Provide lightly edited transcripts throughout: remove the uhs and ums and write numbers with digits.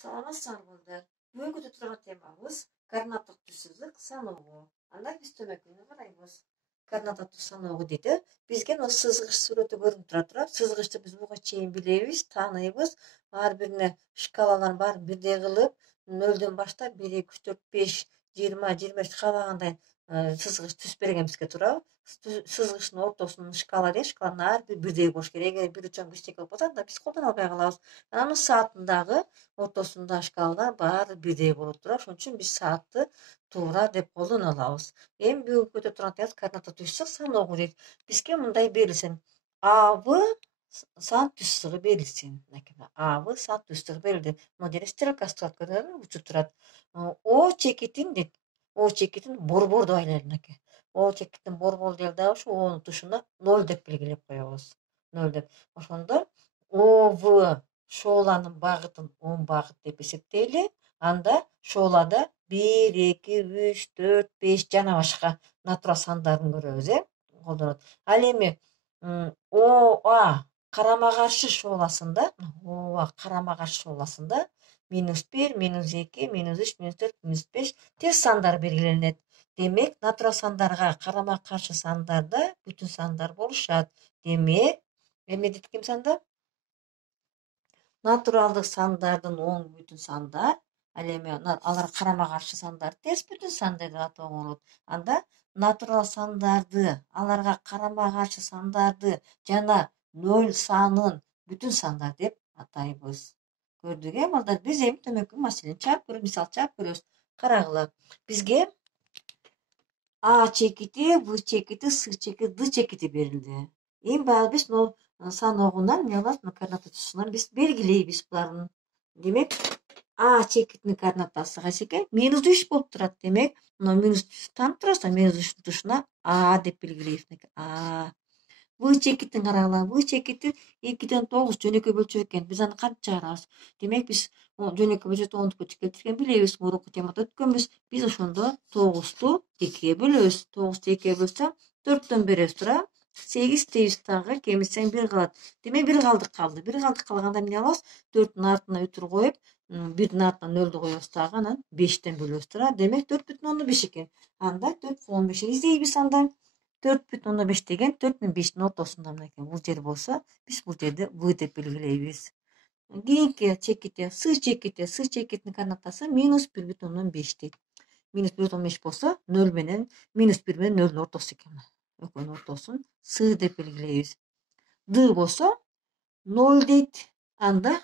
Саламатсыздар балдар. Бүгүнкү турган темабыз координаттык сызык саноого. Анда биз төмөкүнө карайбыз. Координаттык саноого дейт. Бизге мына сызгыч сүрөтү көрүнүп турат. Сызгычты биз буга чейин билебиз, тааныйбыз. Ар бирине шкалаларын баарын бирдей кылып, 0дөн баштап 1, 2, 3, 4, 5, 20, 25 каалагандай сызгыч түзүп берген бизге туурабы? Сызгычтын ортосунун шкала дейт. Шкаланын ар бири бирдей болуш керек. Эгер бири чоң кичинекей болуп калса, анда биз колдоно албай калабыз. Анан сааттындагы ортосунда шкалалар баары бирдей болуп турат. Ошон үчүн биз саатты туура деп колдоно алабыз. Эми бүгүнкү көтөрүп турган темабыз координаттык түз сызык саноого дейт. Бизге мындай берилсин. АБ сан түз сызыгы берилсин. АБ сан түз сызыгы берилди. Мына жерде стрелкасы турат, көрдүңөрбү? Учуп турат. О чекитин дейт. О чекитин борбор деп айлайлы мынакей. О чекитин борбор делип дагы ушу Онун тушуна 0 деп белгилеп коебуз. 0 деп. Ошондо ОВ шооланын багытын оң багыт деп эсептейли. Анда шоолада 1, 2, 3, 4, 5 жана башка натурал сандарын көрөбүз, колдонот. Ал эми ОА карама каршы шооласында, ОА карама каршы шооласында -1, -2, -3, -4, -5 терс сандар белгиленет. Демек, натурал сандарга карама каршы сандарда бүтүн сандар болушат. Демек, эме дейт ким сандар? Натуралдык сандардын оң бүтүн сандар, ал эми алар карама каршы сандар терс бүтүн сандар деп атоого болот. Анда натурал сандарды, аларга карама каршы сандарды жана 0 санын бүтүн сандар деп атайбыз. Көрдүк, балдар? Биз эми төмөнкү маселени чаап көрөбүз, мисал чаап көрөбүз. Карагыла. Бизге А чекити, В чекити, С чекити, Д чекити берилди. Эми баягы биз могу саноогунан эмне кылабыз? Координаттык түзсүнөн биз белгилейбиз буларын. Демек, А чекитинин координатасы кайсы экен? -3 болуп турат. Демек, мына -3 таанып турасыздар. -3 тушуна А деп белгилейбиз. А. В чекитин карагыла. В чекити 2ден 9 жөнөкөй бөлчөк экен. Биз аны кантип чыгарабыз? Демек, биз жөнөкөй бөлчөктү 10-ко келтирген билебиз. Мурунку темада өткөнбүз. Биз ошондо 9ту 2ге бөлөбүз. 9ту 2ге бөлсөң 4төн беребиз, туура? 8 дейбиз дагы, кемирсең 1 калат. Демек, 1 калдык калды. 1 калдык калганда эмне алабыз? 4түн артына үтүр коюп, 1дин артына 0ду коебуз дагы, анан 5тен бөлөбүз, туура? Демек, 4,5 экен. Анда 4,5 издейбиз анда. 4,5 деген 4 менен 5тин ортосунда мынакей. Бул жер болсо, биз бул жерди В деп белгилейбиз. Кийинки чекити, С чекити. С чекитинин координатасы -1,5 дейт. -1,5 болсо, 0 менен -1 менен 0дун ортосу экен. Экөөнүн ортосун С деп белгилейбиз. Д болсо 0 дейт. Анда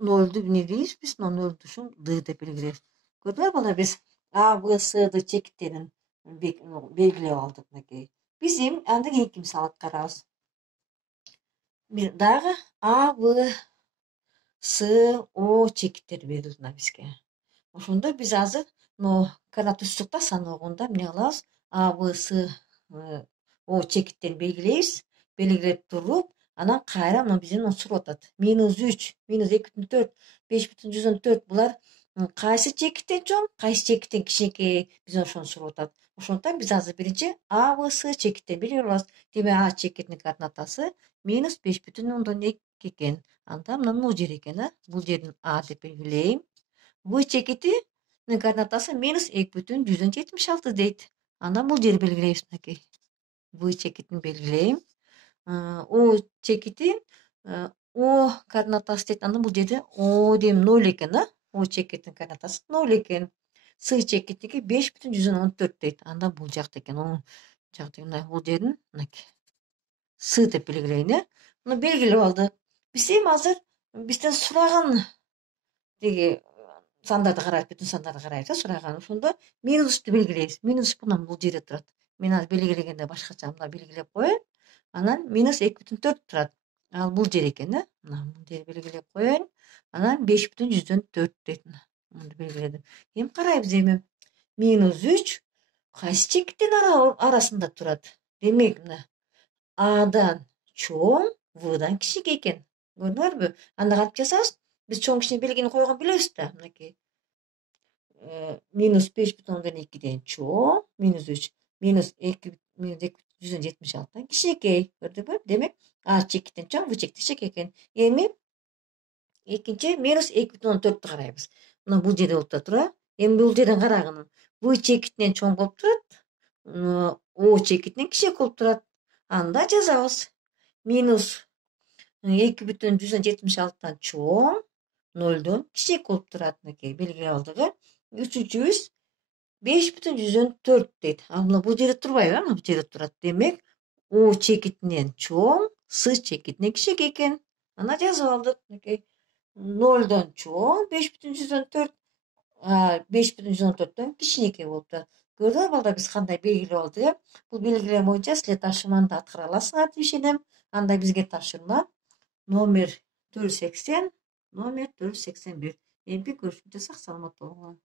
0ду эмне дейбиз? Биз 0 тушун Д деп белгилейбиз. Көрдүңөрбү балдар? Биз А, В, С, Д чекиттерин белгилеп алдык мынакей. Биз эми анда кийинки мисалды карабыз. Биз дагы А, В, С, О чекиттери берилди мына бизге. Ошондо биз азыр координаттык түзсүздүктө саноогунда эмне кылабыз? А, В, С, О чекиттерин белгилейбиз. Белгилеп туруп, анан кайра мына бизден сурап атат. -3, -2,4, 5,4 булар кайсы чекиттен чоң, кайсы чекиттен кичинекей? Бизден ошону сурап атат. Ошондуктан биз азыр биринчи А, В, С чекиттерин белгилеп алабыз. Демек, А чекитинин координатасы -5,2 экен. Анда мына бул жер экен, бул жердин А деп белгилейм. В чекитинин координатасы -2,176 дейт. Андан бул жерди белгилейбиз мынакей. В чекитин белгилейм. О чекитин О координатасы дейт. Андан бул жерде О дейм 0 экен, О чекитинин координатасы 0 экен. С чекитиники 5,114 дейт. Анда бул жакта экен. Оң жакта мына бул жердин мынакей. С деп белгилейм, Муну белгилеп алдык. Биз эми азыр бизден сураган деги сандарды карайбыз, бүтүн сандарды карайбыз, сураган. Ошондо -3ту белгилейбиз. -3 мына бул жерде турат. Мен азыр белгилегенде башкача мына белгилеп коеюн. Анан -2,4 турат. Ал бул жер экен, Мына бул жерди белгилеп коеюн. Анан 5,104 дейт. Муну белгиледим. Эми карайбыз эми. -3 кайсы чекиттин арасында турат? Демек, мына Адан чоң, Вдан кичинекей экен. Көрдүңөрбү? Анда кантип жасайбыз? Биз чоң кичине белгини койгон билебиз да, мынакей. -5,2ден чоң, -3, -2,176дан кичинекей. Көрдүңбү? Демек, А чекиттен чоң, В чекиттен кичинекей экен. Эми Экинчи минус 2,14 карайбыз. Мына бул жерде болуп тура. Эми бул жерден карагын. В чекитинен чоң болуп турат. О чекитинен кичиээк болуп турат. Анда жазабыз. Минус 2,176 чоң, 0 кичиээк болуп турат. Мынакей белгилеп алдык. Үчүнчүбүз 5,114 дейт. Мына бул жерде турбайбы? Мына бул жерде турат. Демек, О чекитинен чоң, С чекитинен кичиээк экен. Ана жазып алдык. Мынакей 0дон чоң 5,114, 5,114төн кичинекей болуп турат. Көрдүңөр балдар, биз кандай белгилеп алдык, Бул белгилеме боюнча силер тапшырманы аткара аласыңар деп ишенем. Анда бизге тапшырма номер 480, номер 481. Эмки көрүшкүнчө сак саламат болуңар.